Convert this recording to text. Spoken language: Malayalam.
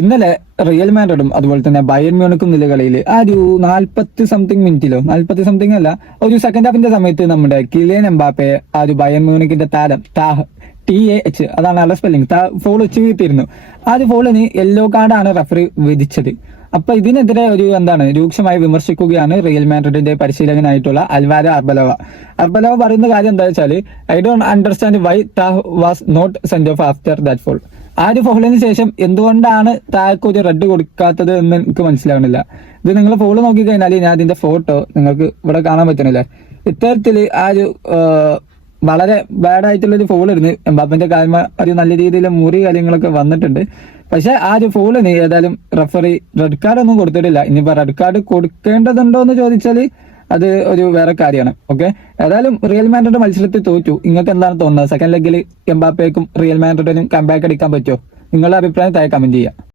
ഇന്നലെ റിയൽ മാഡ്രിഡും അതുപോലെ തന്നെ ബയൺ മ്യൂണിക്കും നില കളിയിൽ ആ ഒരു 40 സംതിങ് അല്ല, ഒരു സെക്കൻഡ് ഹാഫിന്റെ സമയത്ത് നമ്മുടെ കിലിയൻ എംബാപ്പെ ആ ഒരു ബയൺ മ്യൂണിക്കിന്റെ താരം TAH, അതാണ് ആളുടെ സ്പെല്ലിംഗ്, ഫോൾ വെച്ച് വീട്ടിയിരുന്നു. ആ ഒരു ഫോളിന് യെല്ലോ കാർഡാണ് റഫറി വിധിച്ചത്. അപ്പൊ ഇതിനെതിരെ രൂക്ഷമായി വിമർശിക്കുകയാണ് റിയൽ മാഡ്രിഡിന്റെ പരിശീലകനായിട്ടുള്ള അൽവാരോ അർബലോവ പറയുന്ന കാര്യം എന്താ വെച്ചാൽ, I don't understand why was not sent off after that fall. ആ ഒരു ഫോളിന് ശേഷം എന്തുകൊണ്ടാണ് താഴേക്ക് ഒരു റെഡ് കൊടുക്കാത്തത് എന്ന് എനിക്ക് മനസ്സിലാവുന്നില്ല. ഇത് നിങ്ങൾ ഫോള് നോക്കിക്കഴിഞ്ഞാൽ ഞാൻ അതിന്റെ ഫോട്ടോ നിങ്ങൾക്ക് ഇവിടെ കാണാൻ പറ്റണില്ലേ. ഇത്തരത്തില് ആ ഒരു വളരെ ബാഡ് ആയിട്ടുള്ള ഒരു ഫോൾ ഇരുന്ന് എംബാപ്പന്റെ കാൽമ ഒരു നല്ല രീതിയിൽ മുറി കാര്യങ്ങളൊക്കെ വന്നിട്ടുണ്ട്. പക്ഷെ ആ ഒരു ഫോളിന് ഏതായാലും റഫറി റെഡ് കാർഡ് ഒന്നും കൊടുത്തിട്ടില്ല. ഇനിയിപ്പോ റെഡ് കാർഡ് കൊടുക്കേണ്ടതുണ്ടോ എന്ന് ചോദിച്ചാൽ അത് ഒരു വേറെ കാര്യമാണ്. ഓക്കെ, ഏതായാലും റിയൽ മാഡ്രിഡ് മത്സരത്തിൽ തോറ്റു. നിങ്ങൾക്ക് എന്താണ് തോന്നുന്നത്? സെക്കൻഡ് ലെഗിൽ എംബാപ്പയ്ക്കും റിയൽ മാഡ്രിഡിനും കംബാക്ക് അടിക്കാൻ പറ്റുമോ? നിങ്ങളുടെ അഭിപ്രായം താഴെ കമന്റ് ചെയ്യാം.